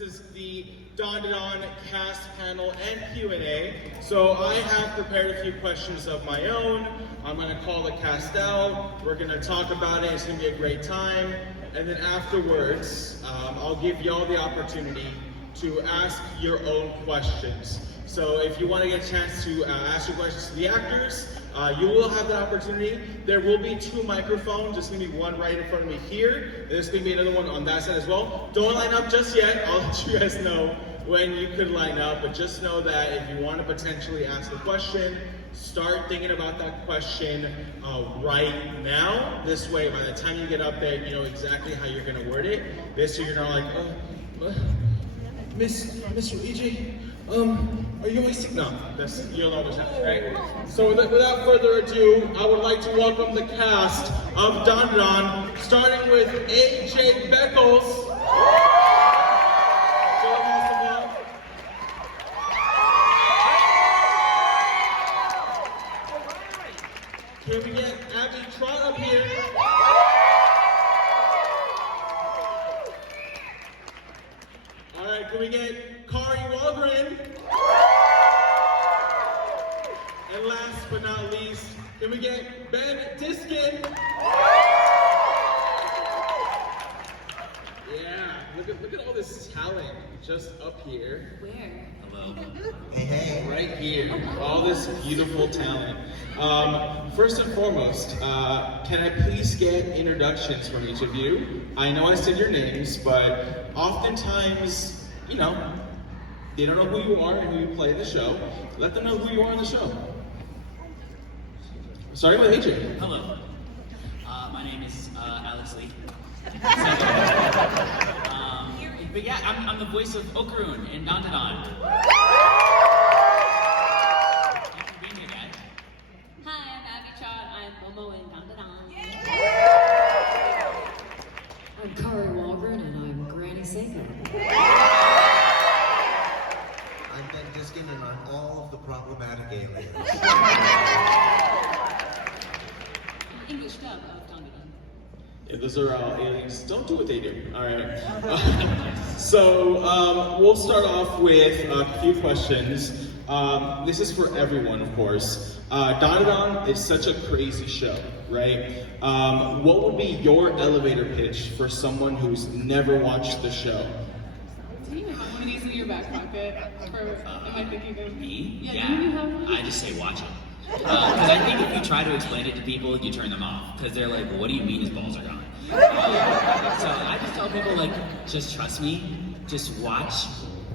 This is the Dandadan cast panel and Q&A. So I have prepared a few questions of my own. I'm going to call the cast out. We're going to talk about it. It's going to be a great time. And then afterwards, I'll give y'all the opportunity to ask your own questions. So if you want to get a chance to ask your questions to the actors, you will have that opportunity. There will be 2 microphones. There's going to be one right in front of me here. There's going to be another one on that side as well. Don't line up just yet. I'll let you guys know when you could line up. But just know that if you want to potentially ask a question, start thinking about that question right now. This way, by the time you get up there, you know exactly how you're going to word it. This way, you're not like, Mr. AJ, are you wasting? No, you'll understand, right? So without further ado, I would like to welcome the cast of Dandadan, starting with AJ Beckles. Show them all some love. Can we get Abby Trott up here? All right, can we get Kari Wahlgren? And last but not least, can we get Ben Diskin? Yeah, look at all this talent just up here. Where? Hello. Hey. Right here, all this beautiful talent. First and foremost, can I please get introductions from each of you? I know I said your names, but oftentimes, you know, they don't know who you are and who you play in the show. Let them know who you are in the show. Starting with AJ. Hello. My name is Alex Lee. But yeah, I'm the voice of Okarun in Dandadan. Thanks for being here, guys. Hi, I'm Abby Trott. I'm Momo in Dandadan. I'm Kari Wahlgren and I'm Granny Seiko. I'm Ben Diskin and I'm all of the problematic aliens. English dub of Dandadan. If those are all aliens, don't do what they do. All right. So we'll start off with a few questions. This is for everyone, of course. Dandadan is such a crazy show, right? What would be your elevator pitch for someone who's never watched the show? Do you have one of these in your back pocket? Or am I thinking of Me? Yeah, do you have one? I just say watch it. Because I think if you try to explain it to people, you turn them off. Because they're like, what do you mean his balls are gone? So I just tell people, like, just trust me. Just watch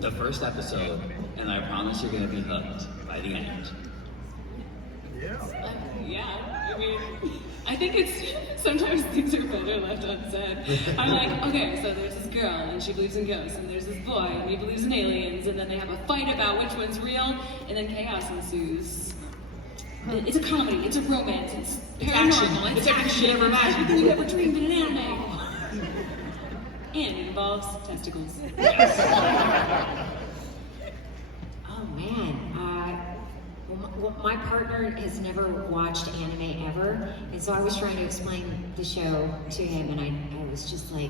the first episode, and I promise you're going to be hooked by the end. Yeah, I mean, I think it's, sometimes things are better left unsaid. I'm like, okay, so there's this girl, and she believes in ghosts, and there's this boy, and he believes in aliens, and then they have a fight about which one's real, and then chaos ensues. It's a comedy, it's a romance, it's paranormal, It's everything you ever imagined. You ever dreamed in an anime. And it involves testicles. Oh man, well, my partner has never watched anime ever, and so I was trying to explain the show to him, and I was just like,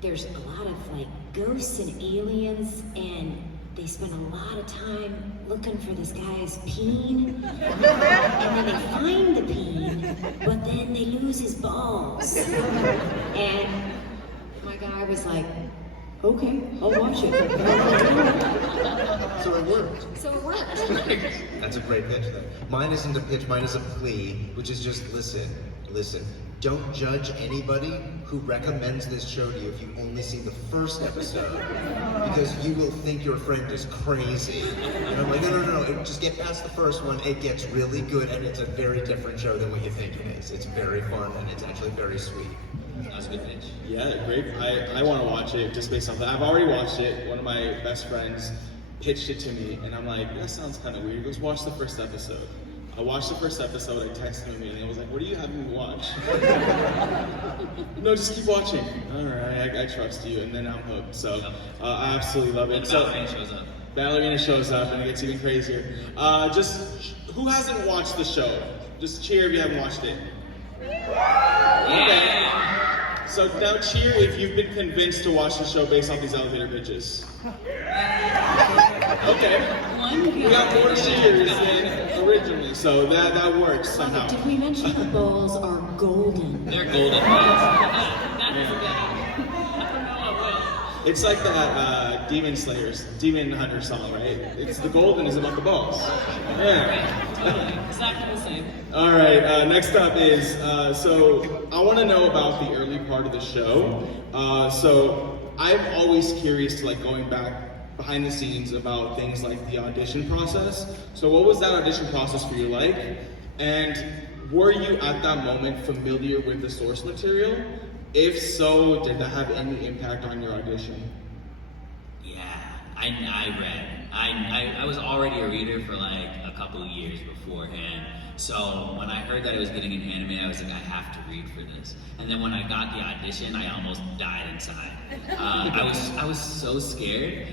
there's a lot of like ghosts and aliens, and they spend a lot of time looking for this guy's peen, and then they find the peen, but then they lose his balls. And my guy was like, okay, I'll watch it. So it worked. So it worked. That's a great pitch then. Mine isn't a pitch, mine is a plea, which is just listen. Don't judge anybody who recommends this show to you if you only see the first episode, because you will think your friend is crazy. And I'm like, no, just get past the first one, it gets really good, and it's a very different show than what you think it is. It's very fun, and it's actually very sweet. That's a good pitch. Yeah, great. I want to watch it just based on that. I've already watched it. One of my best friends pitched it to me, and I'm like, that sounds kind of weird. He goes, watch the first episode. I watched the first episode, I texted him and I was like, what are you having me watch? No, just keep watching. All right, I trust you, and then I'm hooked. So I absolutely love it. So Ballerina shows up, and it gets even crazier. Just who hasn't watched the show? Just cheer if you haven't watched it. Yeah. So now cheer if you've been convinced to watch the show based off these elevator pitches. Okay. We got more cheers than originally, so that works somehow. Did we mention the balls are golden? They're golden. It's like that Demon Hunter song, right? It's the golden is above the balls. Yeah. Totally. Exactly the same. All right, next up is, so I want to know about the early part of the show. So I'm always curious to like going back behind the scenes about things like the audition process. So what was that audition process for you like? And were you at that moment familiar with the source material? If so, did that have any impact on your audition? Yeah, I read. I was already a reader for like a couple of years beforehand. So when I heard that it was getting an anime, I was like, I have to read for this. And then when I got the audition, I almost died inside. I was so scared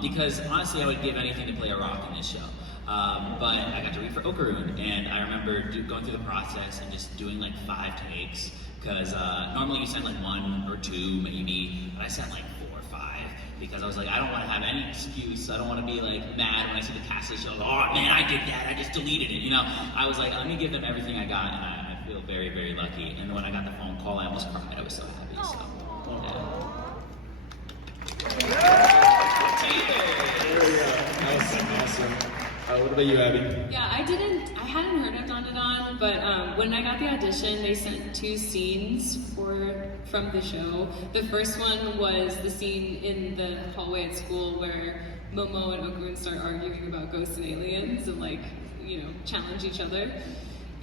because honestly, I would give anything to play a rock in this show. But I got to read for Okarun, and I remember going through the process and just doing like 5 takes. Because normally you send like 1 or 2 maybe, but I sent like 4 or 5 because I was like, I don't want to have any excuse. I don't want to be like mad when I see the cast of the show. Oh man, I did that. I just deleted it. You know, I was like, let me give them everything I got, and I feel very, very lucky. And when I got the phone call, I almost cried. I was so happy. So, There we go. That was awesome. What about you, Abby? Yeah, I hadn't heard of Dandadan, but when I got the audition, they sent 2 scenes from the show. The first one was the scene in the hallway at school where Momo and Okarun start arguing about ghosts and aliens and like, you know, challenge each other.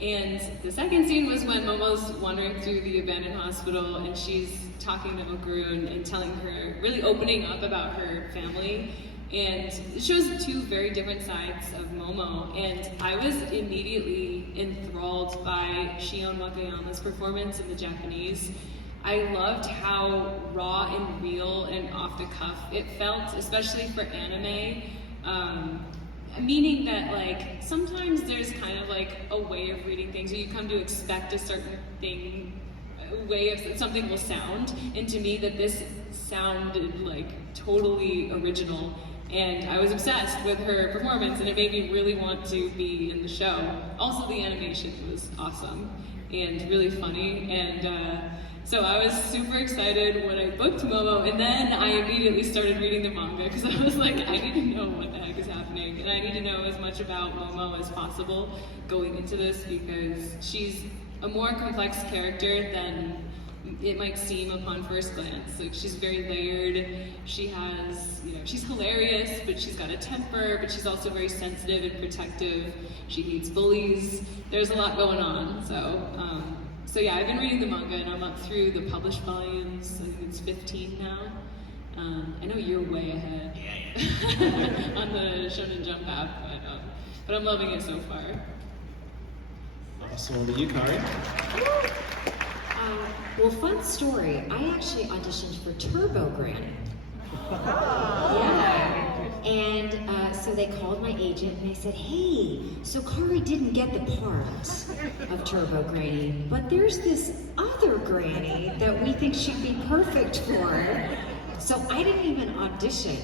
And the second scene was when Momo's wandering through the abandoned hospital and she's talking to Okarun and telling her, really opening up about her family. And it shows 2 very different sides of Momo, and I was immediately enthralled by Shion Wakayama's performance in the Japanese. I loved how raw and real and off the cuff it felt, especially for anime. Meaning that like sometimes there's kind of like a way of reading things, or you come to expect a certain thing, a way of something will sound, and to me that this sounded like totally original. And I was obsessed with her performance, and it made me really want to be in the show. Also, the animation was awesome and really funny, and so I was super excited when I booked Momo, and then I immediately started reading the manga, because I was like, I need to know what the heck is happening, and I need to know as much about Momo as possible going into this, because she's a more complex character than it might seem upon first glance. Like, she's very layered, she has, you know, she's hilarious, but she's got a temper, but she's also very sensitive and protective. She hates bullies. There's a lot going on. So yeah, I've been reading the manga, and I'm up through the published volumes. I think it's 15 now. I know you're way ahead on the Shonen Jump app, but I'm loving it so far. Awesome. What about you, Kari? Well, fun story. I actually auditioned for Turbo Granny. Yeah. And so they called my agent and they said, hey, so Kari didn't get the part of Turbo Granny, but there's this other Granny that we think she'd be perfect for. So I didn't even audition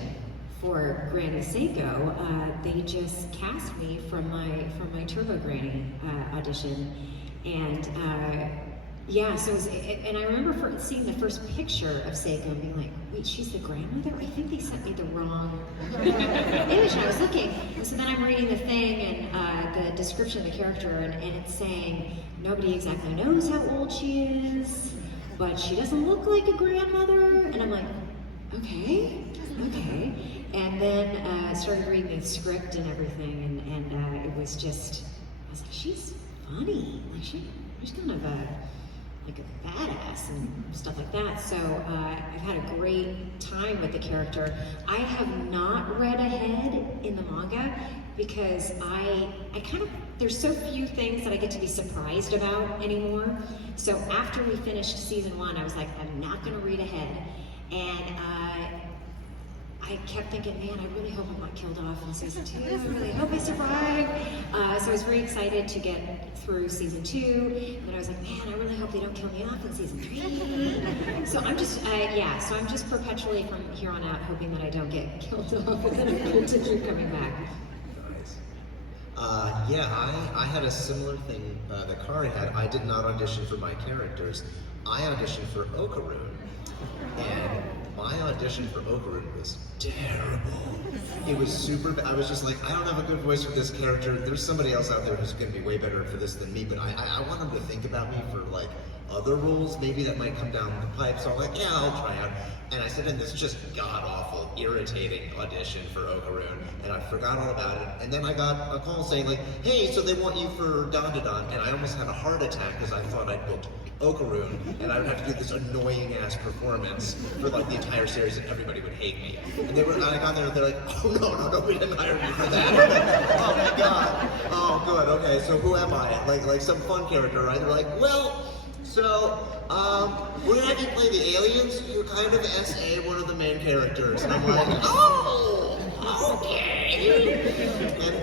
for Granny Seiko. They just cast me from my Turbo Granny audition. And yeah, so it was, and I remember seeing the first picture of Seiko and being like, wait, she's the grandmother? I think they sent me the wrong image. And I was looking, and so then I'm reading the thing and the description of the character, and it's saying nobody exactly knows how old she is, but she doesn't look like a grandmother. And I'm like, okay. And then I started reading the script and everything, and it was just, I was like, she's funny. Like she's kind of a badass and stuff like that. So I've had a great time with the character. I have not read ahead in the manga because I kind of, there's so few things that I get to be surprised about anymore. So after we finished season 1, I was like, I'm not gonna read ahead. And I kept thinking, man, I really hope I'm not killed off in season 2. I really hope I survive. So I was very excited to get through season 2. And I was like, man, I really hope they don't kill me off in season 3. So I'm just, so I'm just perpetually from here on out hoping that I don't get killed off and then I continue coming back. I had a similar thing that Kari had. I did not audition for my characters. I auditioned for Okarun. And my audition for Okarun was terrible. It was super bad. I was just like, I don't have a good voice for this character. There's somebody else out there who's going to be way better for this than me, but I want them to think about me for like other roles, maybe that might come down the pipe. So I'm like, yeah, I'll try out. And I sent in this just god-awful, irritating audition for Okarun, and I forgot all about it. And then I got a call saying like, hey, so they want you for Dandadan, and I almost had a heart attack because I thought I'd booked Okarun, and I would have to do this annoying-ass performance for like the entire series, and everybody would hate me. And I got there, and they're like, oh no, we didn't hire you for that. Oh my god. Oh, good, okay, so who am I? Like some fun character, right? They're like, well, so, we're gonna have you play the aliens. You're kind of SA, one of the main characters. And I'm like, oh, okay. And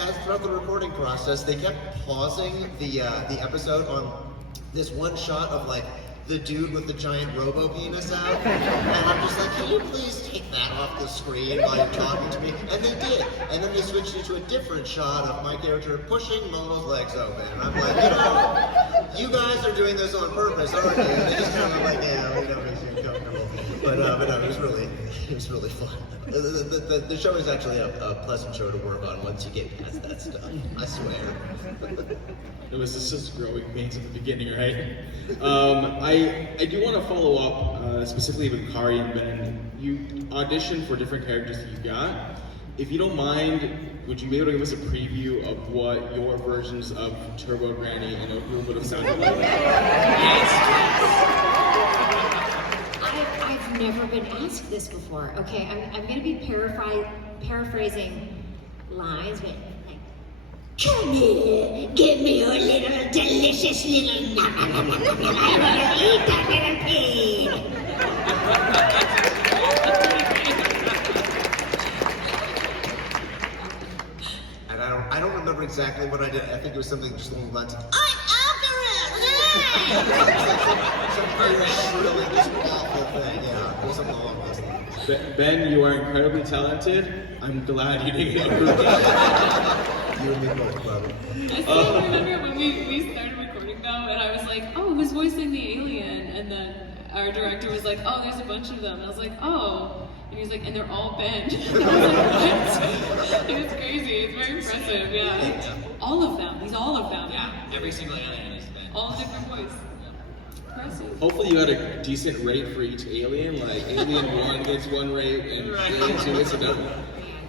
as throughout the recording process, they kept pausing the episode on this one shot of like the dude with the giant robo penis out. And I'm just like, can you please take that off the screen while you're talking to me? And they did. And then they switched it to a different shot of my character pushing Momo's legs open. And I'm like, you guys are doing this on purpose, aren't you? And they just kind of like, yeah, we don't make you uncomfortable. But no, it was really fun. The show is actually a pleasant show to work on once you get past that stuff. I swear. It was just growing pains at the beginning, right? I do want to follow up specifically with Kari and Ben. You auditioned for different characters that you got. If you don't mind, would you be able to give us a preview of what your versions of Turbo Granny and Okarun would have sounded like? I've never been asked this before. Okay, I'm going to be paraphrasing lines, but like, come here, give me your little delicious little nom nom nom nom nom nom. I want to eat that little pig. And I don't remember exactly what I did. I think it was something just along the lines of, I'm some very shrilly, just awful thing, yeah. It was something along those lines. Ben, you are incredibly talented. I'm glad you didn't get You and me both, brother. I still remember when we started recording though, and I was like, oh, who's voicing the alien? And then our director was like, oh, there's a bunch of them. And I was like, oh. And he was like, and they're all Ben. I was like, what? It's crazy. It's very impressive. Yeah. All of them. He's all of them. Yeah, every single alien is Ben. All different voice. Impressive. Hopefully you got a decent rate for each alien, like Alien 1 gets one rate and Alien 2 gets another.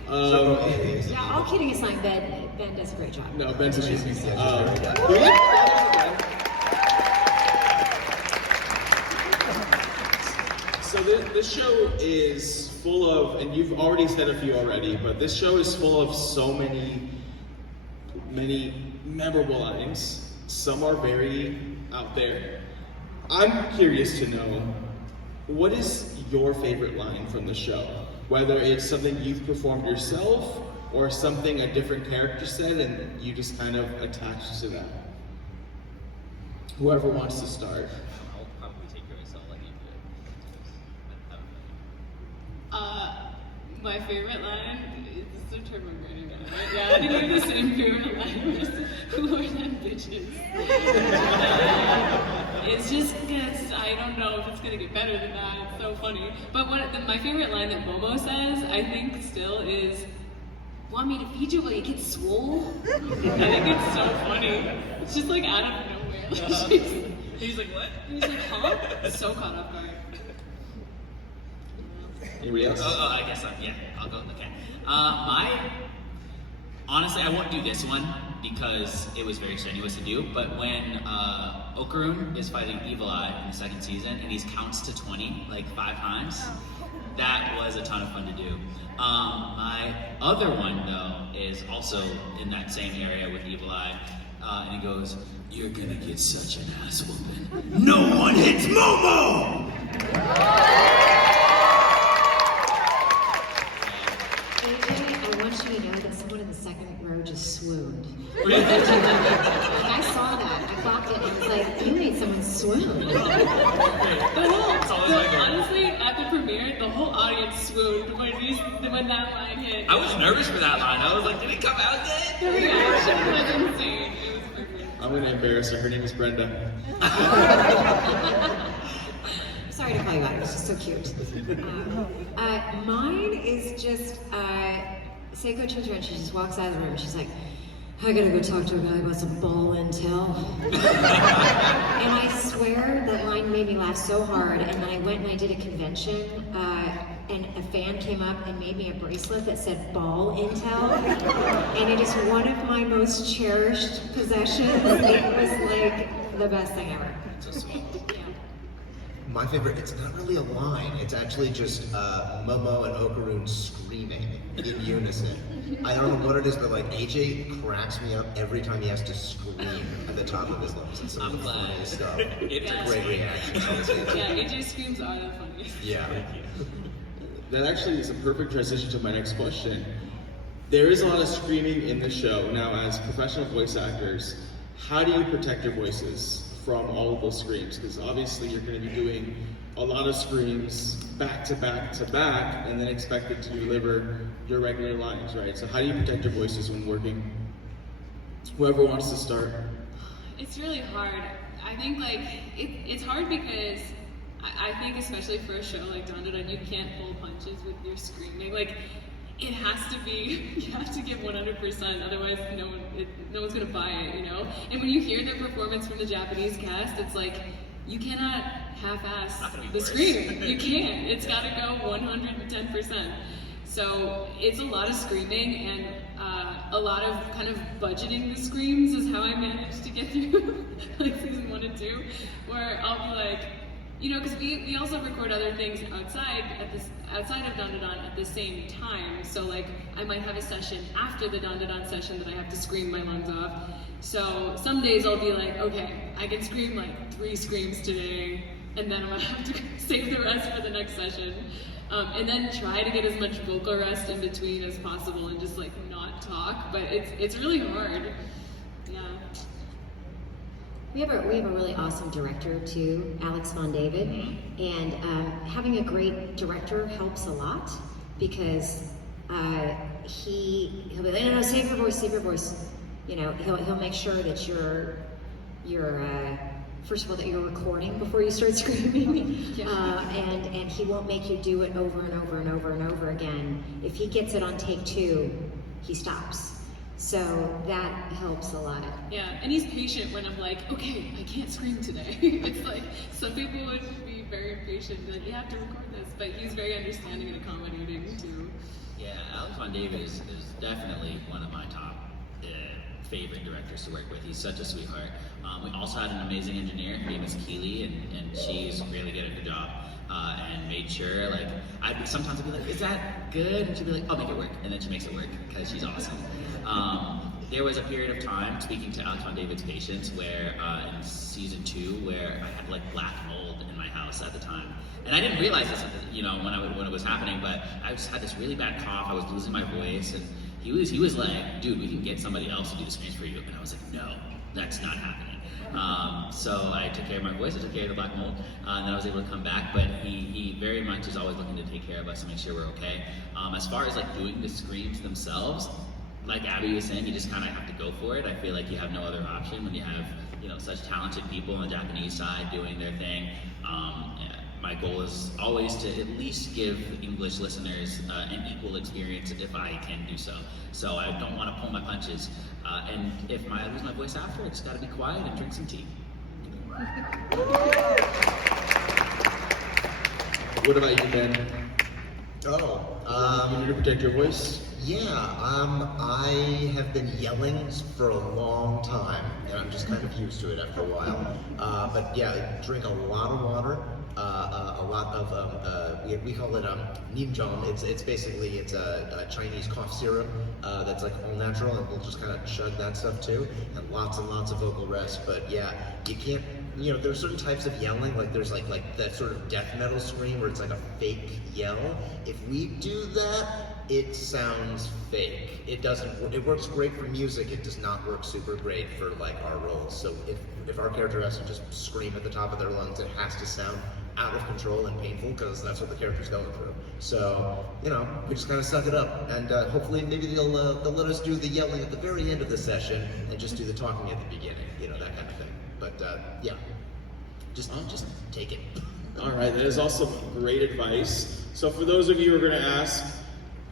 Yeah, all kidding aside, Ben does a great job. No, Ben's amazing. So this show is full of, and you've already said a few already, but this show is full of so many memorable lines. Some are very out there. I'm curious to know, what is your favorite line from the show? Whether it's something you've performed yourself or something a different character said and you just kind of attach to that. Whoever wants to start. I'll probably take yours, so I'll let you do it. My favorite line is the Turbo Granny again, right? Yeah, I think the same favorite line was, who are them bitches? It's just, I don't know if it's gonna get better than that. It's so funny. But my favorite line that Momo says, I think still is, want me to feed you while you get swole? I think it's so funny. It's just like out of nowhere. He's like, what? He's like, huh? So caught off guard. Anybody else? I guess yeah, I'll go. Okay. Honestly, I won't do this one because it was very strenuous to do. But when Okarun is fighting Evil Eye in the second season and he counts to 20 like 5 times, that was a ton of fun to do. My other one though is also in that same area with Evil Eye, and he goes, "You're gonna get such an ass whooping. No one hits Momo." I saw that. I clocked it and I was like, you made someone swoon. Honestly, at the premiere, the whole audience swooned when that line hit. I was nervous for that line. I was like, did it come out good? The reaction was insane. It was perfect. I'm gonna embarrass her. Her name is Brenda. Sorry to call you out. It was just so cute. Mine is just Seiko turns around. She just walks out of the room. She's like, I gotta go talk to a guy about some ball intel. And I swear that line made me laugh so hard. And then I went and I did a convention, and a fan came up and made me a bracelet that said ball intel. And it is one of my most cherished possessions. It was like the best thing ever. So sweet. Yeah. My favorite, it's not really a line, it's actually just Momo and Okarun screaming in unison. I don't know what it is, but like AJ cracks me up every time he has to scream at the top of his lungs. It's some of the funniest stuff. It's a great reaction. Yeah, AJ screams are the funniest. Yeah. That actually is a perfect transition to my next question. There is a lot of screaming in the show. Now, as professional voice actors, how do you protect your voices from all of those screams? Because obviously you're going to be doing a lot of screams back to back to back and then expected to deliver your regular lines, right? So how do you protect your voices when working? Whoever wants to start. It's really hard. I think like it's hard because I think especially for a show like Dandadan, you can't pull punches with your screaming. Like it has to be, you have to give 100%, otherwise no one's gonna buy it, you know? And when you hear the performance from the Japanese cast, it's like, you cannot half-ass the scream. You can't. It's gotta go 110%. So it's a lot of screaming and a lot of kind of budgeting the screams is how I managed to get through like season 1 and 2, where I'll be like, you know, because we also record other things outside of Dandadan at the same time. So like I might have a session after the Dandadan session that I have to scream my lungs off. So some days I'll be like, okay, I can scream like 3 screams today, and then I'm gonna have to save the rest for the next session. And then try to get as much vocal rest in between as possible and just like not talk. But it's really hard. Yeah. We have a really awesome director too, Alex Von David, and having a great director helps a lot because he'll be like, no, save your voice. You know, he'll make sure that you're first of all that you're recording before you start screaming, and he won't make you do it over and over and over and over again. If he gets it on take 2, he stops. So that helps a lot. Yeah, and he's patient when I'm like, okay, I can't scream today. It's like, some people would be very impatient, like, you have to record this, but he's very understanding and accommodating too. Yeah, Alex Von David is definitely one of my top favorite directors to work with. He's such a sweetheart. We also had an amazing engineer. Her name is Keely, and she's really good at her job. And made sure, like, sometimes I'd be like, is that good? And she'd be like, I'll make it work. And then she makes it work because she's awesome. There was a period of time, speaking to Alex Von David's patients, where in season 2, where I had like black mold in my house at the time. And I didn't realize this, you know, when it was happening, but I just had this really bad cough. I was losing my voice, and he was like, dude, we can get somebody else to do the screams for you. And I was like, no, that's not happening. So I took care of my voice, I took care of the black mold, and then I was able to come back, but he very much is always looking to take care of us and make sure we're okay. As far as like doing the screams themselves, like Abby was saying, you just kind of have to go for it. I feel like you have no other option when you have, you know, such talented people on the Japanese side doing their thing. My goal is always to at least give English listeners an equal experience if I can do so. So I don't want to pull my punches. And if I lose my voice after, I just got to be quiet and drink some tea. What about you, Ben? You need to protect your voice? Yeah, I have been yelling for a long time, and I'm just kind of used to it after a while. But yeah, drink a lot of water, a lot of, we call it nimjong. It's basically, it's a Chinese cough syrup that's like all natural, and we'll just kind of chug that stuff too, and lots of vocal rest. But yeah, you can't you know, there's certain types of yelling, like there's like that sort of death metal scream where it's like a fake yell. If we do that, it sounds fake. It doesn't. It works great for music. It does not work super great for like our roles. So if our character has to just scream at the top of their lungs, it has to sound out of control and painful because that's what the character's going through. So, you know, we just kind of suck it up, and hopefully maybe they'll let us do the yelling at the very end of the session and just do the talking at the beginning, you know, that kind of thing. But yeah, just take it. All right, that is also great advice. So for those of you who are going to ask,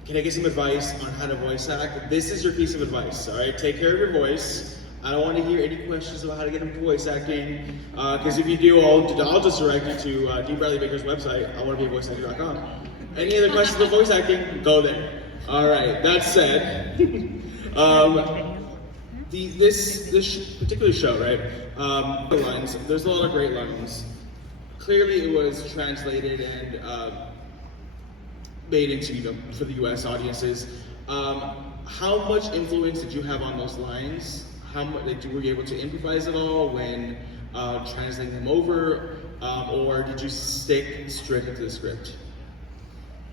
can I get some advice on how to voice act? This is your piece of advice, all right? Take care of your voice. I don't want to hear any questions about how to get into voice acting, because if you do, I'll just direct you to D. Bradley Baker's website, iwannabeavoiceactor.com. Any other questions about voice acting, go there. All right, that said, this particular show, right, the lines, there's a lot of great lines. Clearly it was translated and made into, you know, for the US audiences. How much influence did you have on those lines? How much were you able to improvise at all when translating them over, or did you stick straight to the script?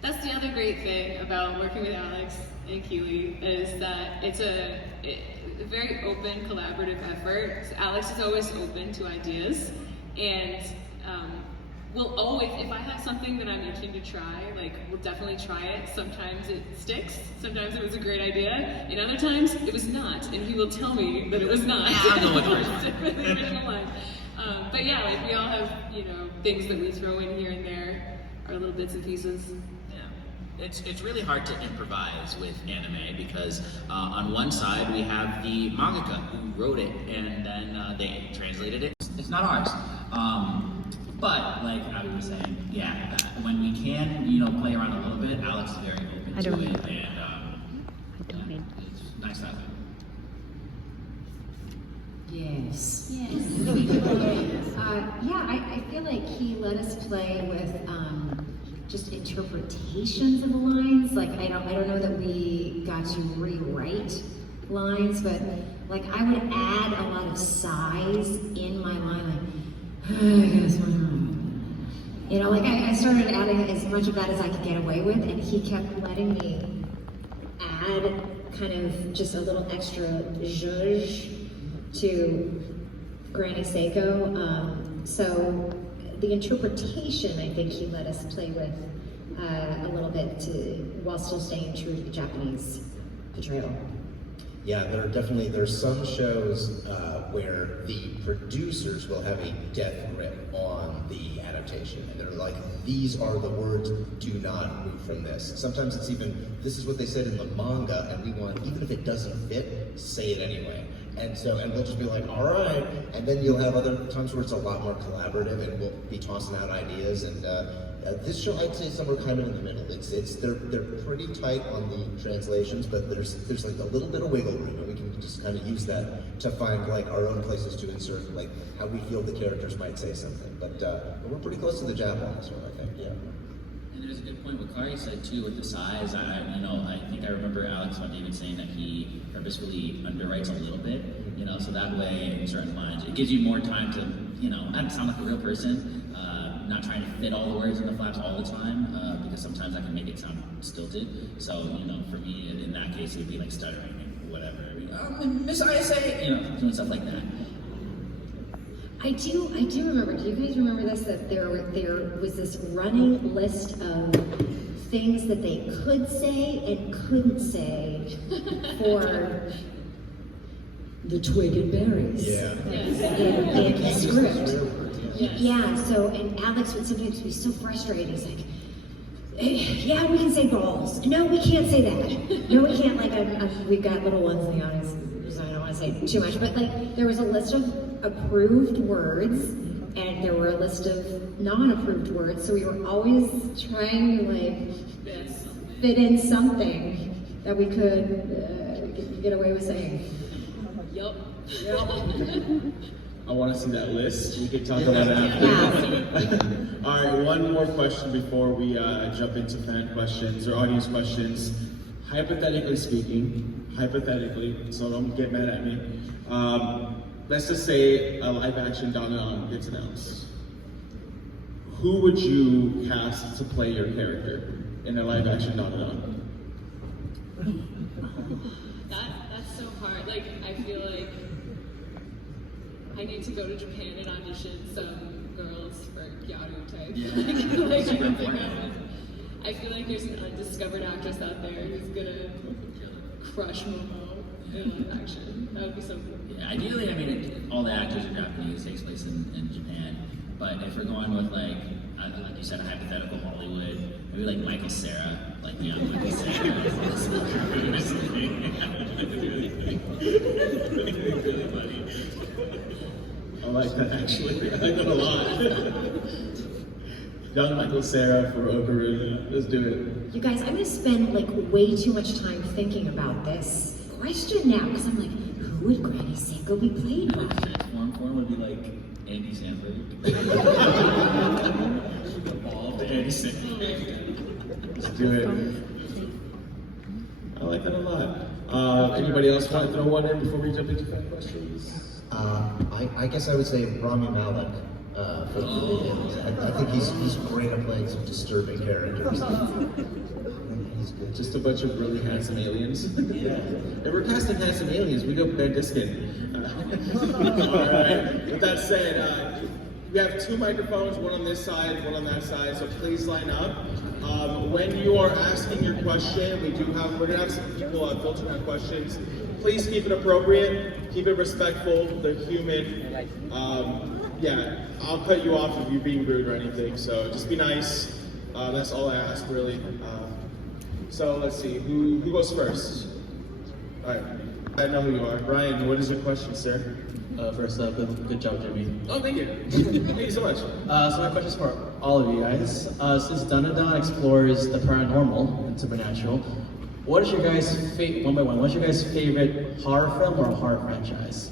That's the other great thing about working with Alex and Keely is that it's a very open, collaborative effort. So Alex is always open to ideas, and we'll always, if I have something that I'm itching to try, like, we'll definitely try it. Sometimes it sticks, sometimes it was a great idea, and other times it was not, and he will tell me that it was not. I don't know what the original line. But yeah, like, we all have, you know, things that we throw in here and there, our little bits and pieces. Yeah. It's really hard to improvise with anime because on one side we have the mangaka who wrote it and then they translated it. It's not ours. But like I was saying, yeah, when we can, you know, play around a little bit, Alex is very open to it, and it's nice to have it. Yes. Yeah, I feel like he let us play with just interpretations of the lines. Like I don't know that we got to rewrite lines, but like I would add a lot of sighs in my line. Like, I guess you know, like I started adding as much of that as I could get away with, and he kept letting me add kind of just a little extra zhuzh to Granny Seiko. So the interpretation, I think he let us play with a little bit while still staying true to the Japanese portrayal. Yeah, there's some shows where the producers will have a death grip on the adaptation, and they're like, these are the words, do not move from this. Sometimes it's even, this is what they said in the manga, and we want, even if it doesn't fit, say it anyway. And they'll just be like, all right, and then you'll have other times where it's a lot more collaborative, and we'll be tossing out ideas, and this show, I'd say somewhere kind of in the middle. They're pretty tight on the translations, but there's like a little bit of wiggle room, and we can just kind of use that to find like our own places to insert like how we feel the characters might say something. But we're pretty close to the Jap on this one, I think. Yeah. And there's a good point what Kari said too with the size. I think I remember Alex Von David saying that he purposefully underwrites a little bit, you know, so that way in certain lines it gives you more time to, you know, not sound like a real person. Not trying to fit all the words in the flaps all the time, because sometimes that can make it sound stilted. So, you know, for me, in that case, it would be like stuttering and whatever. Miss Ayase, you know, doing stuff like that. I do remember, do you guys remember this, that there was this running list of things that they could say and couldn't say for the twig and berries in the script. Yes. Yeah, so, and Alex would sometimes be so frustrated. He's like, yeah, we can say balls. No, we can't say that. No, we can't. Like, we've got little ones in the audience, so I don't want to say too much. But, like, there was a list of approved words, and there were a list of non-approved words. So we were always trying to, like, fit in something that we could get away with saying. Yup. I want to see that list. We could talk about it after. All right, one more question before we jump into fan questions or audience questions. Hypothetically speaking, so don't get mad at me. let's just say a live action Dandadan gets announced. Who would you cast to play your character in a live action Dandadan? That's so hard. Like, I feel like I need to go to Japan and audition some girls for Gyaru type. I feel like there's an undiscovered actress out there who's gonna crush Momo in live action. That would be so cool. Yeah, ideally, I mean, all the actors are Japanese, takes place in Japan. But if we're going with like you said, a hypothetical Hollywood, maybe like Michael Cera, like young Michael Cera. Really funny. I like that actually. I like that a lot. Young Michael Cera for Okarun. Let's do it. You guys, I'm gonna spend like way too much time thinking about this question now, because I'm like, who would Granny Seiko be played by? Transform form would be like Andy Samberg. Evolved Andy Samberg. Let's do it. I like that a lot. Anybody else want to throw one in before we jump into 5 questions? I guess I would say Rami Malek. I think he's great at playing some disturbing characters. He's good. Just a bunch of really handsome aliens. Yeah. If we're casting handsome aliens, we go Ben Diskin. Alright, with that said, we have 2 microphones, one on this side, one on that side, so please line up. When you are asking your question, we're gonna have some people filtering our questions. Please keep it appropriate, keep it respectful, they're human. Yeah, I'll cut you off if you're being rude or anything, so just be nice. That's all I ask, really. So let's see, who goes first? All right, I know who you are. Brian, what is your question, sir? First up, good job, Jimmy. Oh, thank you. Thank you so much. So my question is for all of you guys. Since Dandadan explores the paranormal and supernatural, what is your guys' one by one? What's your guys' favorite horror film or horror franchise?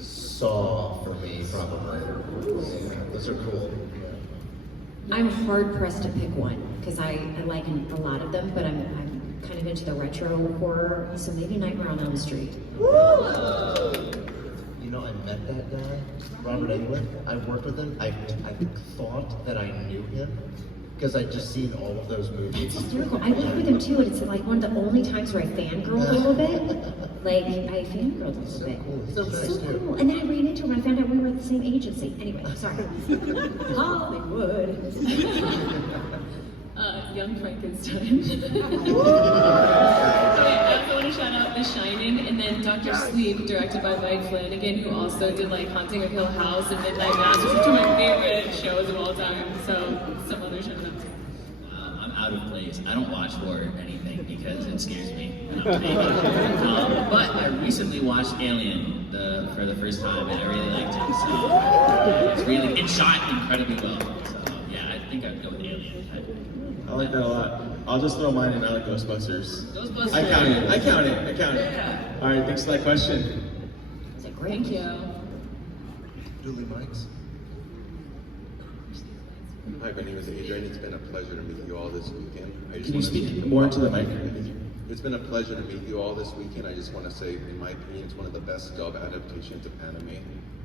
Saw for me, probably. Yeah, those are cool. I'm hard pressed to pick one, because I like a lot of them, but I'm kind of into the retro horror, so maybe Nightmare on Elm Street. You know, I met that guy, Robert Englund. I worked with him. I thought that I knew him because I'd just seen all of those movies. It's hysterical. I worked with him too, and it's like one of the only times where I fangirled a little bit. Like, I fangirled a little bit. Cool. He's so nice So too. cool. And then I ran into him and I found out we were at the same agency. Anyway, sorry. Hollywood. Young Frankenstein. I also want to shout out The Shining, and then Dr. Sleep, directed by Mike Flanagan, who also did like Haunting of Hill House and Midnight Mass, which are 2 of my favorite shows of all time. So some other shout outs. I'm out of place. I don't watch horror or anything because it scares me. And I'm but I recently watched Alien for the first time, and I really liked it. So it's shot incredibly well. So yeah, I think I'd go with Alien. I like that a lot. I'll just throw mine in out of Ghostbusters. Ghostbusters. I count it. Yeah. All right, thanks for that question. It's a great Thank you. Julie Mikes. Hi, my name is Adrian. It's been a pleasure to meet you all this weekend. Can you speak more into the mic? It's been a pleasure to meet you all this weekend. I just want to say, in my opinion, it's one of the best dub adaptations of anime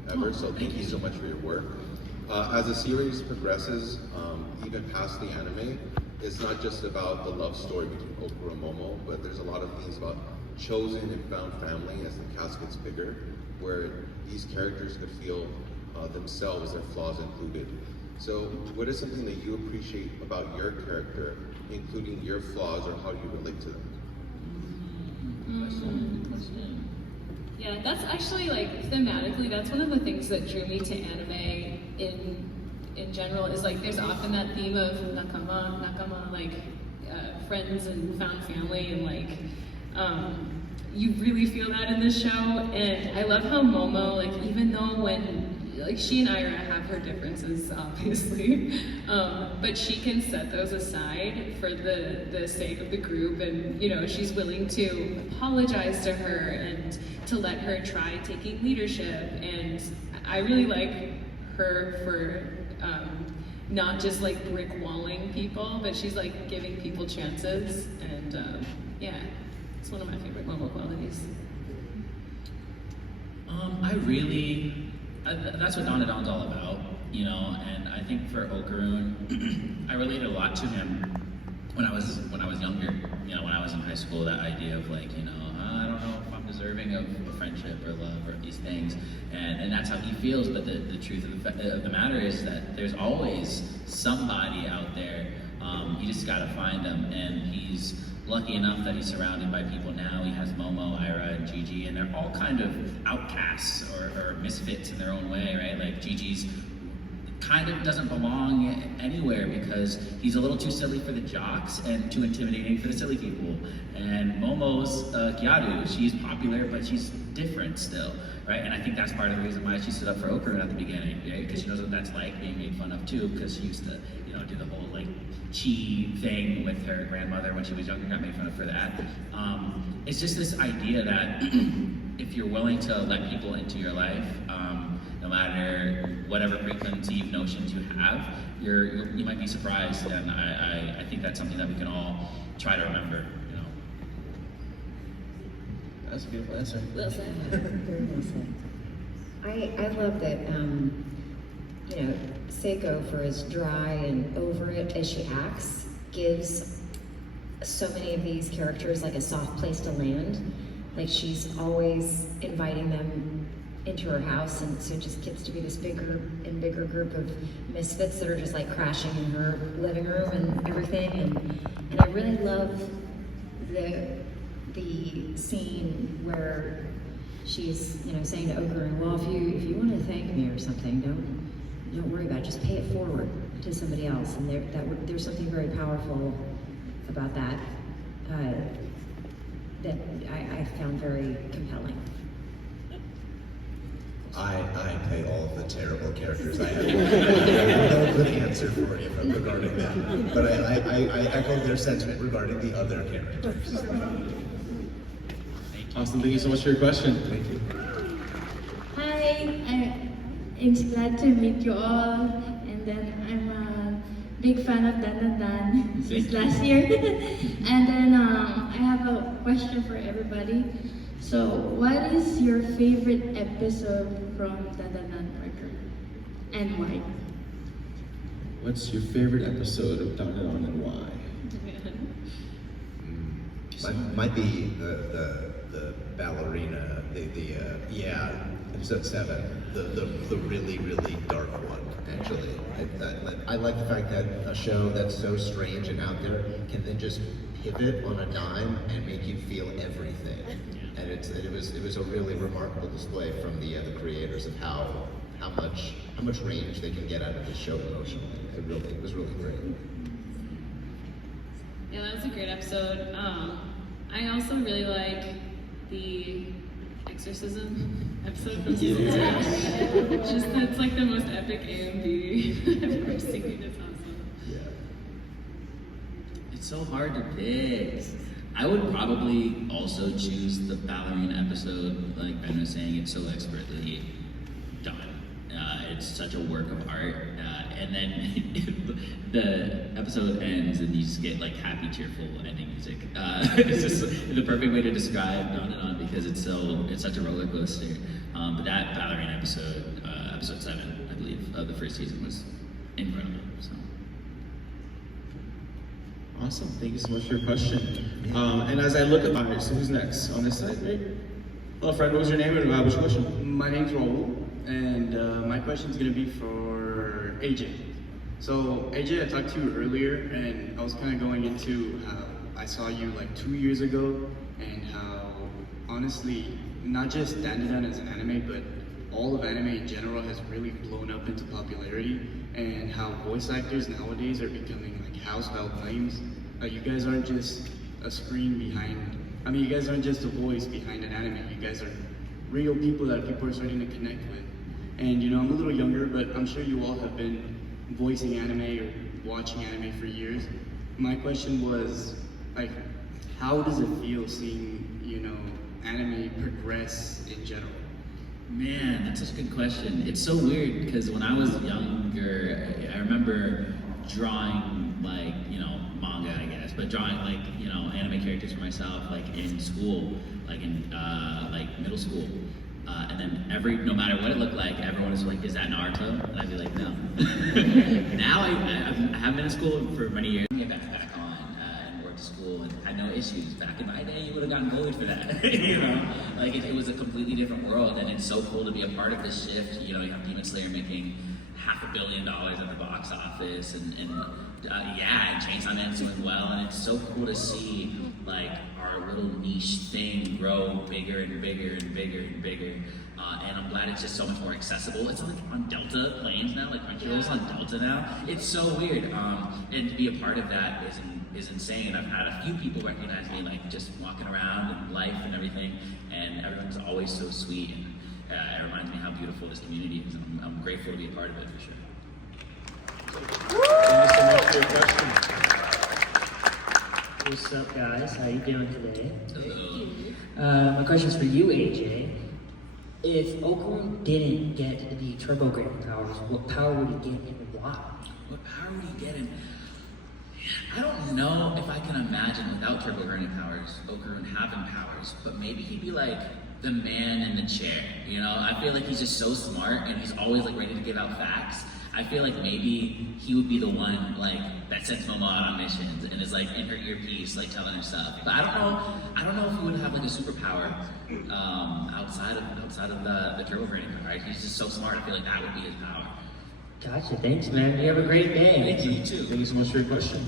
ever. So thank you so much for your work. As the series progresses, even past the anime, it's not just about the love story between Okarun and Momo, but there's a lot of things about chosen and found family as the cast gets bigger, where these characters could feel themselves, their flaws included. So what is something that you appreciate about your character, including your flaws, or how do you relate to them? Yeah, that's actually like thematically, that's one of the things that drew me to anime in general, is like there's often that theme of nakama, like friends and found family, and like you really feel that in this show. And I love how Momo, like even though when like she and Ira have her differences, obviously, but she can set those aside for the sake of the group, and you know, she's willing to apologize to her and to let her try taking leadership. And I really like her for not just like brick walling people, but she's like giving people chances. And yeah, It's one of my favorite Momo qualities. That's what Dandadan's all about, you know, and I think for Okarun, I related a lot to him when I was younger, you know, when I was in high school, that idea of like, you know, I don't know if I'm deserving of friendship or love or these things, and that's how he feels, but the truth of the matter is that there's always somebody out there, you just gotta find them, and he's lucky enough that he's surrounded by people now. He has Momo, Ira, and Gigi, and they're all kind of outcasts or misfits in their own way, right? Like Gigi's kind of doesn't belong anywhere because he's a little too silly for the jocks and too intimidating for the silly people. And Momo's Kyaru, she's popular, but she's different still, right? And I think that's part of the reason why she stood up for Okarun at the beginning, right? Because she knows what that's like, being made fun of too, because she used to, you know, do the whole like chi thing with her grandmother when she was younger, got made fun of for that. It's just this idea that if you're willing to let people into your life, no matter whatever preconceived notions you have, you might be surprised, and I think that's something that we can all try to remember, you know. That's a beautiful answer. Well said. Very well said. I love that, you know, Seiko, for as dry and over it as she acts, gives so many of these characters like a soft place to land. Like she's always inviting them into her house, and so it just gets to be this bigger and bigger group of misfits that are just like crashing in her living room and everything. And I really love the scene where she's, you know, saying to Okarun, well, if you want to thank me or something, don't worry about it. Just pay it forward to somebody else. And there's something very powerful about that that I found very compelling. I play all of the terrible characters. I have no good answer for you regarding that. But I echo their sentiment regarding the other characters. Awesome, thank you so much for your question. Thank you. Hi, it's glad to meet you all, and then I'm a big fan of Dandadan since last year. And then I have a question for everybody. So, what is your favorite episode from Dandadan Parker, and why? What's your favorite episode of Dandadan and why? Might be the ballerina, episode 7, the really dark one. Actually, I like the fact that a show that's so strange and out there can then just pivot on a dime and make you feel everything. And it was a really remarkable display from the creators of how much range they can get out of this show emotionally. It was really great. Yeah, that was a great episode. I also really like the exorcism episode from season 2. Just that's like the most epic AMV I've ever seen. It's awesome. Yeah. It's so hard to pick. I would probably also choose the ballerina episode. Like Ben was saying, it's so expertly done. It's such a work of art. And then the episode ends and you just get like happy, cheerful ending music. It's just the perfect way to describe Dandadan because it's such a roller coaster. But that ballerina episode, episode 7, I believe, of the first season was incredible. So. Awesome, thank you so much for your question. And as I look at my, so who's next? On this side, right? Hello friend, what was your name and what's your question? My name's Raul, and my question's gonna be for AJ. So AJ, I talked to you earlier, and I was kind of going into how I saw you like 2 years ago, and how honestly, not just Dandadan as an anime, but all of anime in general has really blown up into popularity, and how voice actors nowadays are becoming like household names. You guys aren't just a screen behind, you guys aren't just a voice behind an anime. You guys are real people that people are starting to connect with. And you know, I'm a little younger, but I'm sure you all have been voicing anime or watching anime for years. My question was, like, how does it feel seeing, you know, anime progress in general? Man, that's such a good question. It's so weird because when I was younger, I remember drawing like, you know, manga, I guess, but drawing like, you know, anime anime characters for myself, like in school, like in like middle school. And then no matter what it looked like, everyone was like, "Is that Naruto?" And I'd be like, "No." Now I haven't been in school for many years. Get back on and work to school and had no issues. Back in my day, you would have gotten bullied for that. You know, like it was a completely different world, and it's so cool to be a part of this shift. You know, you have Demon Slayer making $500 million at the box office, and Chainsaw Man's doing well, and it's so cool to see like our little niche thing grow bigger and bigger and bigger and bigger. And I'm glad it's just so much more accessible. It's like on Delta planes now, like Crunchyroll's on Delta now. It's so weird, and to be a part of that is insane. I've had a few people recognize me, like just walking around and life and everything, and everyone's always so sweet. And it reminds me how beautiful this community is. And I'm grateful to be a part of it for sure. Thank you so much for your question. What's up, guys? How you doing today? Hello. My question's for you, AJ. If Okarun didn't get the TurboGrafx powers, what power would he get and why? What power would he get in? I don't know if I can imagine without TurboGrafx powers, Okarun having powers, but maybe he'd be like the man in the chair. You know, I feel like he's just so smart and he's always like ready to give out facts. I feel like maybe he would be the one like that sends Momo out on missions and is like in her earpiece, like telling her stuff. But I don't know if he would have like a superpower outside of the TurboGrafx power. He's just so smart. I feel like that would be his power. Gotcha. Thanks, man. You have a great day. Thank you. You too. Thank you so much for your question.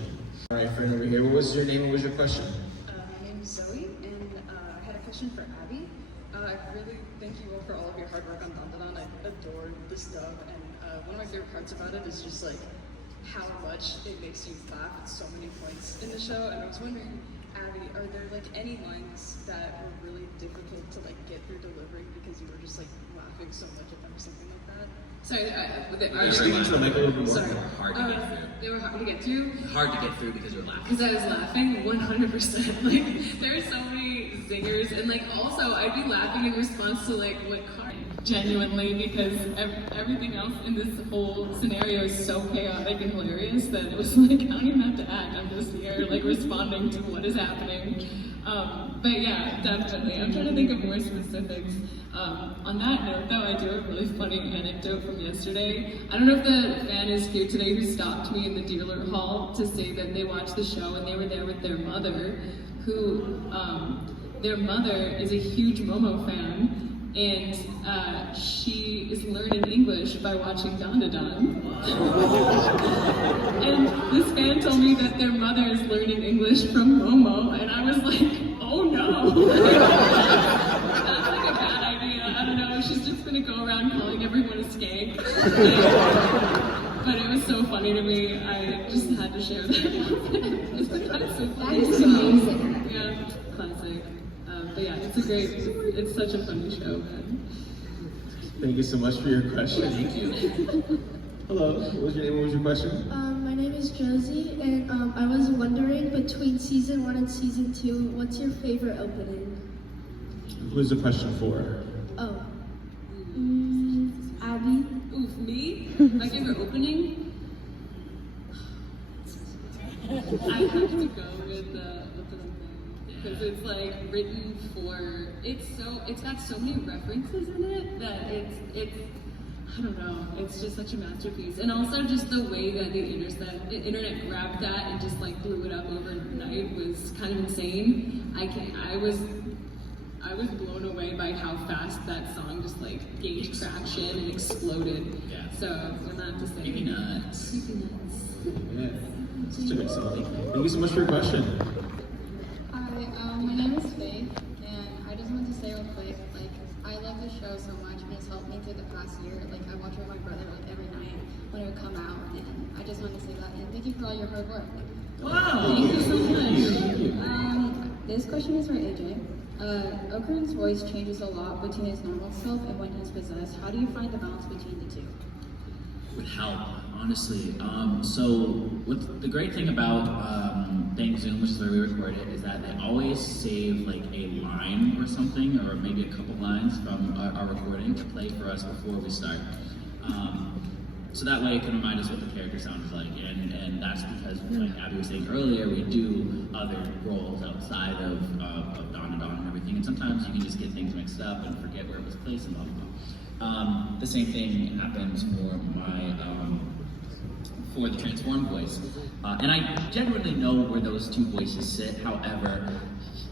All right, friend over here. What was your name? What was your question? My name is Zoe, and I had a question for Abby. I really thank you all for all of your hard work on Dandadan. I adore this dub, and one of my favorite parts about it is just like how much it makes you laugh at so many points in the show. And I was wondering, Abby, are there like any lines that were really difficult to like get through delivering because you were just like laughing so much at them or something like that? Sorry, Speak into the mic a little bit more. Sorry. Hard to get through. They were hard to get through. Hard to get through because you're laughing. Because I was laughing 100%. Like, there are so many zingers, and like, also, I'd be laughing in response to like what Kari. Genuinely, because everything else in this whole scenario is so chaotic and hilarious that it was like, I don't even have to act. I'm just here, like, responding to what is happening. But yeah, definitely. I'm trying to think of more specifics. On that note, though, I do have a really funny anecdote from yesterday. I don't know if the fan is here today who stopped me in the dealer hall to say that they watched the show and they were there with their mother, who, their mother is a huge Momo fan, and she is learning English by watching Dandadan. And this fan told me that their mother is learning English from Momo, and I was like, oh no. That's like a bad idea. I don't know, she's just gonna go around calling everyone a skank. But it was so funny to me, I just had to share that. That's so funny. That is amazing. Yeah, classic. But yeah, it's such a funny show, man. Thank you so much for your question. Thank you. Hello. What was your name? What was your question? My name is Josie, and I was wondering, between season 1 and season 2, what's your favorite opening? Who's the question for? Oh. Abby? Oof, me? My favorite opening? I have to go with the because it's like written for, it's got so many references in it that it's I don't know, it's just such a masterpiece. And also just the way that the internet grabbed that and just like blew it up overnight was kind of insane. I was blown away by how fast that song just like gained traction and exploded. Yeah. So I'm not to say. Maybe nuts. Creepy nuts. Yeah. Such a good song. Thank you so much for your question. Hi, my name is Faith, and I just want to say real quick, like, I love this show so much, and it's helped me through the past year. Like, I watch it with my brother like every night when it would come out, and I just want to say that, and thank you for all your hard work. Wow, thank you so much. This question is for AJ. Okarun's voice changes a lot between his normal self and when he's possessed. How do you find the balance between the two? Would help, honestly. So the great thing about Thank Zoom, which is where we record it, is that they always save like a line or something, or maybe a couple lines from our recording to play for us before we start. So that way it can remind us what the character sounds like, and that's because, like Abby was saying earlier, we do other roles outside of Dandadan and everything, and sometimes you can just get things mixed up and forget where it was placed and blah blah blah. The same thing happens for for the transformed voice, and I genuinely know where those two voices sit. However,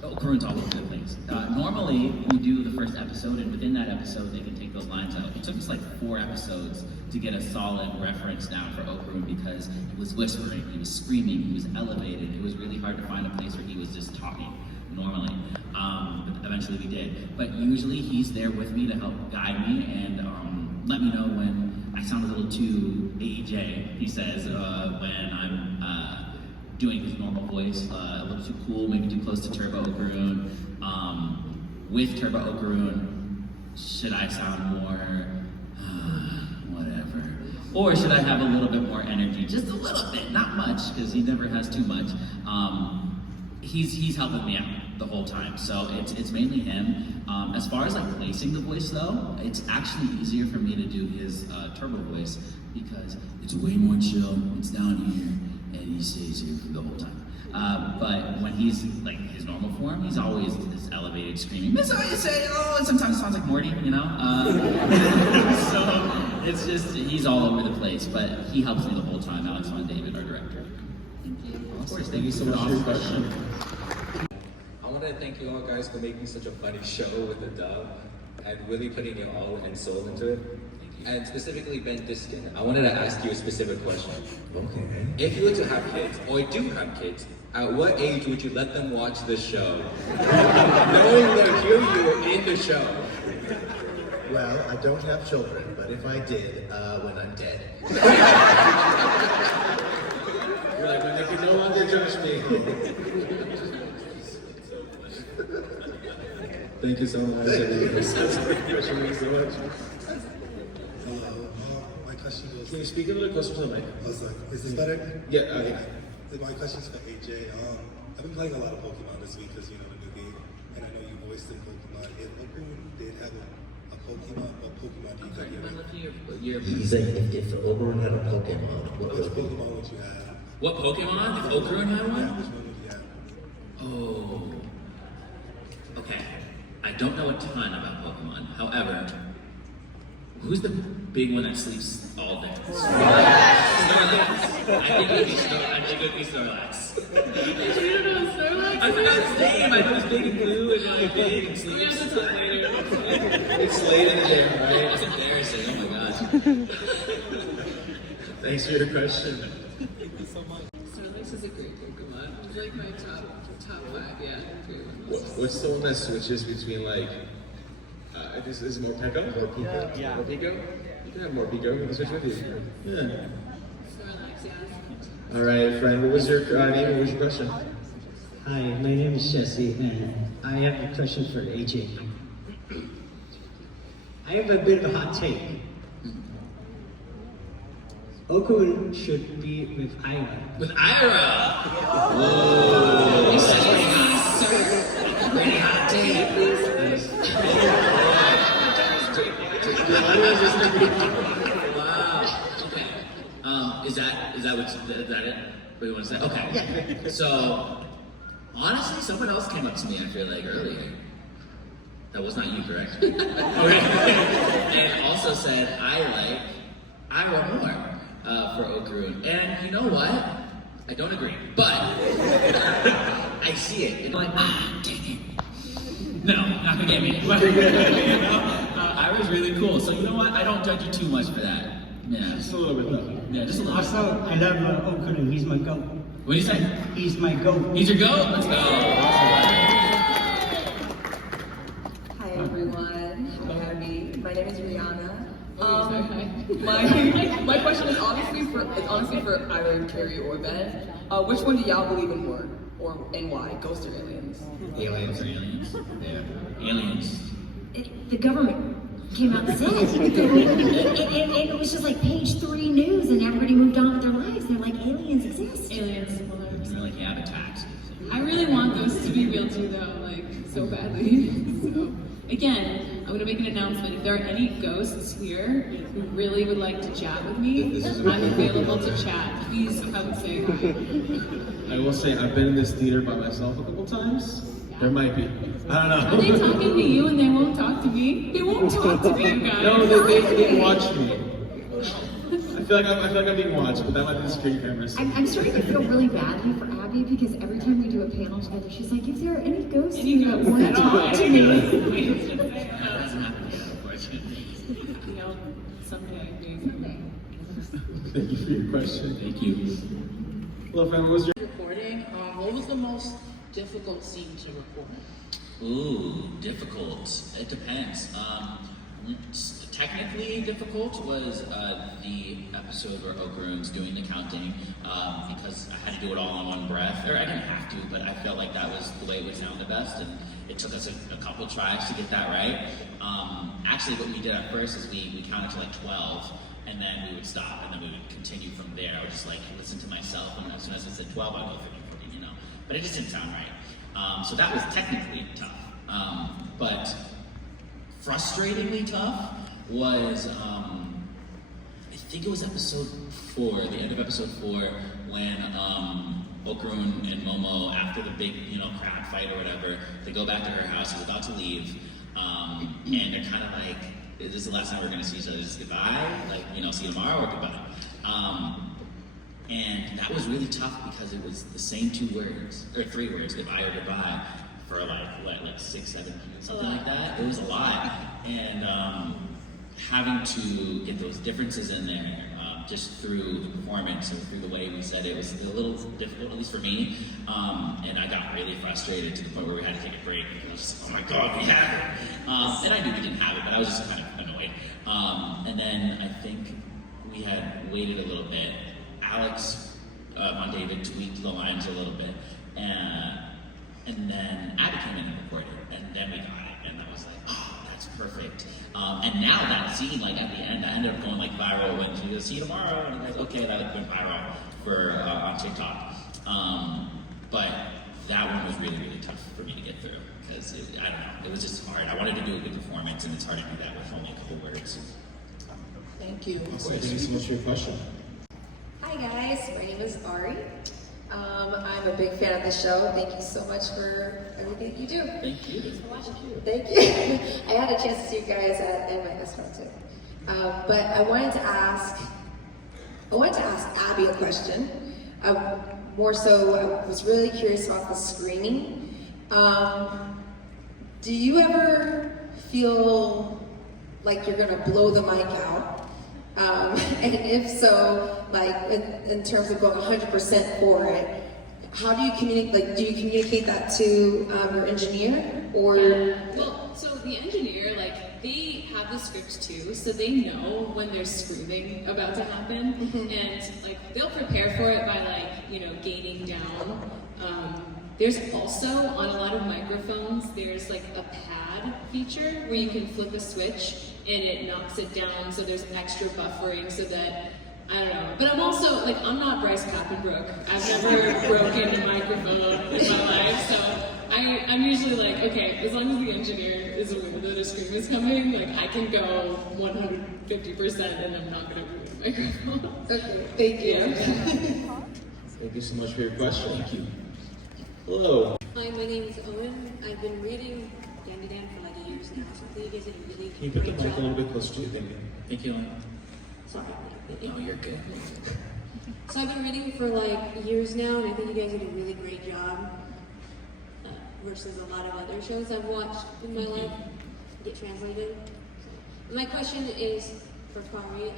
Okarun's all over the place. Normally, we do the first episode, and within that episode, they can take those lines out. It took us like 4 episodes to get a solid reference down for Okarun because he was whispering, he was screaming, he was elevated. It was really hard to find a place where he was just talking normally. But eventually we did. But usually he's there with me to help guide me and let me know when I sound a little too AJ, he says, when I'm doing his normal voice, a little too cool, maybe too close to Turbo Okarun. With Turbo Okarun, should I sound more, whatever? Or should I have a little bit more energy? Just a little bit, not much, because he never has too much. He's helping me out the whole time, so it's mainly him. As far as like placing the voice though, it's actually easier for me to do his Turbo voice because it's way more chill, it's down here, and he stays here for the whole time. But when he's like his normal form, he's always this elevated screaming, Miss Ayase, oh, and sometimes it sounds like Morty, you know? So it's just, he's all over the place, but he helps me the whole time, Alex Von David, our director. Thank you. Of course, thank you so much for your question. I want to thank you all guys for making such a funny show with the dub and really putting your all and soul into it. And specifically Ben Diskin, I wanted to ask you a specific question. Okay. If you were to have kids, or do have kids, at what age would you let them watch this show? Knowing they'll hear you in the show. Well, I don't have children, but if I did, when I'm dead. You're like, when they can no longer judge me. Thank you so much. Thank you so much. Hello. My question goes. Can you speak a little closer to the mic? I was like, is this better? Yeah. Okay. My question's for AJ. I've been playing a lot of Pokemon this week because you know the new game, and I know you voiced in Pokemon. If Okarun did have a Pokemon, what Pokemon do you think? He's like, if Okarun had a Pokemon, Which Pokemon would you have? What Pokemon? If Okarun had one? Yeah, which one would you have? Oh. Okay. I don't know a ton about Pokemon. However, who's the big one that sleeps all day? Snorlax. I think it would be Snorlax. You don't know Snorlax? I forgot his name. I know he's big and blue and like big and sleeps. We have to talk later. It's late in the day, right? That's embarrassing. Oh my gosh. Thanks for your question. Snorlax is a great Pokemon. It's like my top 5, yeah. What's the one that switches between like, is it more Pekka? More Pico? Yeah. More Pico? You can have more Pico, we can switch with you. Yeah. Snorlax, yeah. Alright, friend, what was your name and what was your question? Hi, my name is Jesse, and I have a question for AJ. I have a bit of a hot take. Okarun should be with Ira. With Ira! Whoa! This is pretty hot take. Wow. Okay. Is that it? What you want to say? Okay. So, honestly, someone else came up to me, I feel like, earlier. That was not you, correct? Okay. And also said, I like Ira more for Okarun. And you know what? I don't agree. But, I see it. And I'm like, dang it. No, not gonna get me. Ira's really cool. So you know what? I don't judge you too much for that. Yeah. Just a little bit though. Yeah, just a little bit. Also, I love Okarun. He's my goat. What do you say? He's my goat. He's your goat? Let's go. Hi everyone. Hi Abby. My name is Rihanna. My question is honestly for either Kari or Ben. Which one do y'all believe in more, and why? Ghosts or aliens? Aliens. Yeah. Aliens. The government came out and said it. It was just like page 3 news, and everybody moved on with their lives. They're like, aliens exist. Aliens. They're like habitats. I really want those to be real too, though, like so badly. So again, I'm gonna make an announcement. If there are any ghosts here who really would like to chat with me, I'm available to chat. Please come say hi. I will say I've been in this theater by myself a couple times. There might be. I don't know. Are they talking to you and they won't talk to me? They won't talk to me, you guys. No, they watch me. I feel like I'm being watched, but that might be the screen cameras. I'm starting to feel really badly for Abby because every time we do a panel together, she's like, if there are any ghosts here that want to talk to me. That doesn't happen yet, unfortunately. You know, someday, maybe. Thank you for your question. Thank you. Hello, fam. What was your Recording. What was the most difficult scene to record? Ooh, difficult. It depends. Technically difficult was the episode where Okarun's doing the counting because I had to do it all in one breath. Or I didn't have to, but I felt like that was the way it would sound the best, and it took us a couple tries to get that right. Actually, what we did at first is we counted to like 12, and then we would stop, and then we would continue from there. I would just like listen to myself, and as soon as I said 12, I'd go 13, 14, you know. But it just didn't sound right. So that was technically tough. But frustratingly tough was, I think it was episode 4, the end of episode 4, when Okarun and Momo, after the big, crowd fight or whatever, they go back to her house, he's about to leave, and they're kind of like, this is the last time we're gonna see each other, just goodbye, like, see you tomorrow or goodbye. And that was really tough because it was the same 2 words, or 3 words, goodbye or goodbye, for like 6, 7 minutes, something like that. It was a lot. And having to get those differences in there, just through the performance and through the way we said it was a little difficult, at least for me. And I got really frustrated to the point where we had to take a break because I was just, oh my God, we have it. And I knew we didn't have it, but I was just kind of annoyed. And then I think we had waited a little bit. Alex on David tweaked the lines a little bit, and then Abby came in and recorded, and then we got it, and I was like, oh, that's perfect. And now that scene, like at the end, that ended up going like viral when she goes, see you tomorrow, and I was okay, that went viral for on TikTok. But that one was really, really tough for me to get through, because I don't know, it was just hard. I wanted to do a good performance, and it's hard to do that with only a couple words. Thank you. Awesome. Thank you so much for your question. Hi guys, my name is Ari. I'm a big fan of the show. Thank you so much for everything you do. Thank you. Thank you. I had a chance to see you guys at NYS too. But I wanted to ask Abby a question. More so, I was really curious about the screaming. Do you ever feel like you're gonna blow the mic out? And if so, like in terms of going 100% for it, how do you communicate? Like, do you communicate that to your engineer, or? Well, so the engineer, like, they have the script too, so they know when there's screaming about to happen, and like they'll prepare for it by like gaining down. There's also on a lot of microphones, there's like a pad feature where you can flip a switch and it knocks it down, so there's extra buffering so that, I don't know. But I'm also, like, I'm not Bryce Papenbrook. I've never broken a microphone in my life, so I'm usually like, okay, as long as the engineer is aware that a scream is coming, like, I can go 150% and I'm not gonna ruin the microphone. Okay, thank you. Thank you so much for your question. Thank you. Hello. Hi, my name is Owen. I've been reading Dandadan for like years now, so I think you guys did a really Can you put the great mic job. a little bit closer to you? Thank you. Thank you. Sorry. No, you're good. So I've been reading for like years now, and I think you guys did a really great job versus a lot of other shows I've watched in my life get translated. My question is for Kari.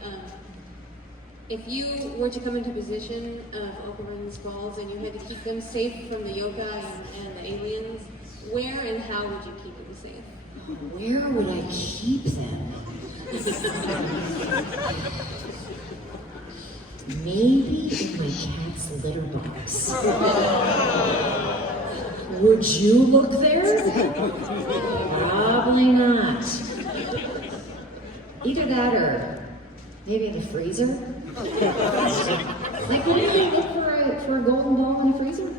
If you were to come into position of Okarun's balls and you had to keep them safe from the yokai and the aliens, where and how would you keep them safe? Where would I keep them? Maybe in my cat's litter box. Would you look there? Probably not. Either that or maybe in the freezer. Like, would anybody look for a golden ball in a freezer?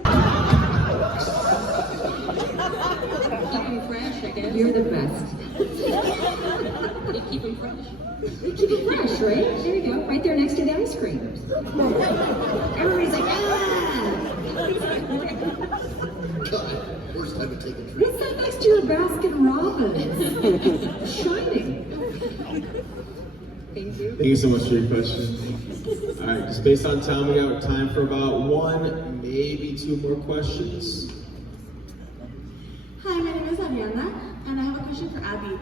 Keeping fresh, I guess. You're the best. They keep them fresh. They keep it fresh, right? There you go. Right there next to the ice cream. Everybody's like, ah! God, worst time to take a trip. What's that next to your Baskin Robbins? Shining. Thank you. Thank you so much for your question. All right, just based on time, we got time for about one, maybe two more questions. Hi, my name is Ariana, and I have a question for Abby.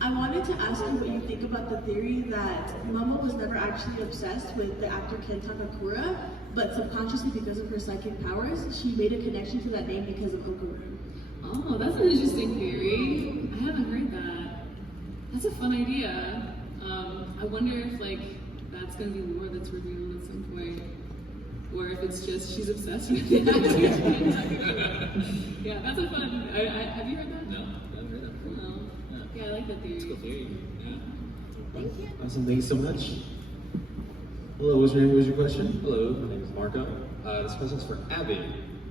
I wanted to ask you what you think about the theory that Momo was never actually obsessed with the actor Ken Takakura, but subconsciously, because of her psychic powers, she made a connection to that name because of Okarun. Oh, that's an interesting theory. I haven't heard that. That's a fun idea. I wonder if that's gonna be lore that's revealed at some point, or if it's just she's obsessed with the actor. Yeah, that's a fun. Have you heard that? No, I haven't heard that before. No. Yeah, I like that theory. It's a cool theory. Yeah. Thank you. Awesome, thank you so much. Hello, what's your name? What was your question? Hello, my name is Marco. This question's for Abby.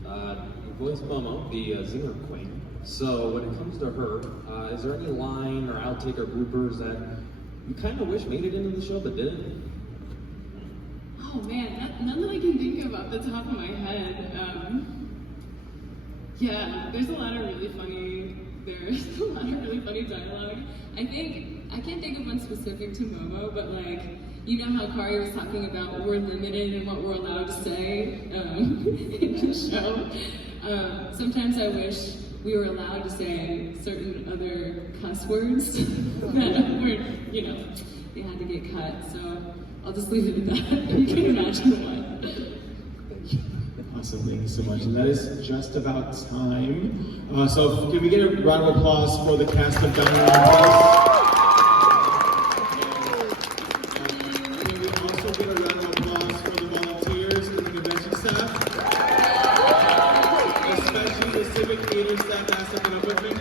You voiced Momo, the Zinger Queen. So when it comes to her, is there any line or outtake or bloopers that you kind of wish made it into the show but didn't? Oh man, none that I can think of off the top of my head. Yeah, there's a lot of really funny dialogue. I can't think of one specific to Momo, but you know how Kari was talking about we're limited in what we're allowed to say in the show. Sometimes I wish we were allowed to say certain other cuss words that were, they had to get cut. So I'll just leave it at that. You can imagine why. Awesome, thank you so much. And that is just about time. So can we get a round of applause for the cast of Dandadan? Can we also get a round of applause for the volunteers and the convention staff? Especially the civic theater staff that has to put up with me.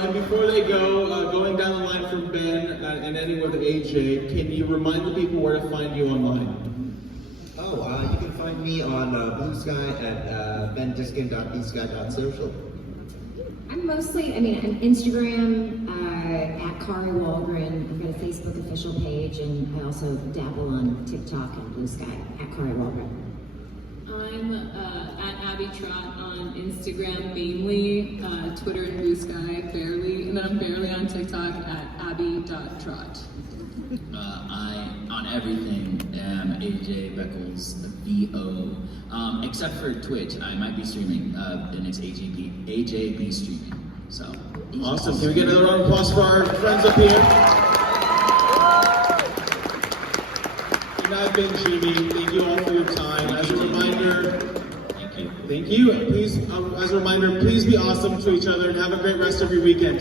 And before they go, going down the line from Ben and ending with AJ, can you remind the people where to find you online? You can find me on Blue Sky at bendiskin.bsky.social. I'm mostly, on Instagram, at Kari Wahlgren. I've got a Facebook official page, and I also dabble on TikTok and Blue Sky at Kari Wahlgren. I'm at Abby Trott on Instagram mainly, Twitter and Blue Sky barely, and then I'm barely on TikTok at abby.trott. I, on everything, am AJ Beckles, VO. Except for Twitch, I might be streaming, and it's AJB streaming. So. Awesome. Can we get another round of applause for our friends up here? And I've been Jimmy. Thank you all for your time. As a reminder, thank you. Please, as a reminder, please be awesome to each other and have a great rest of your weekend.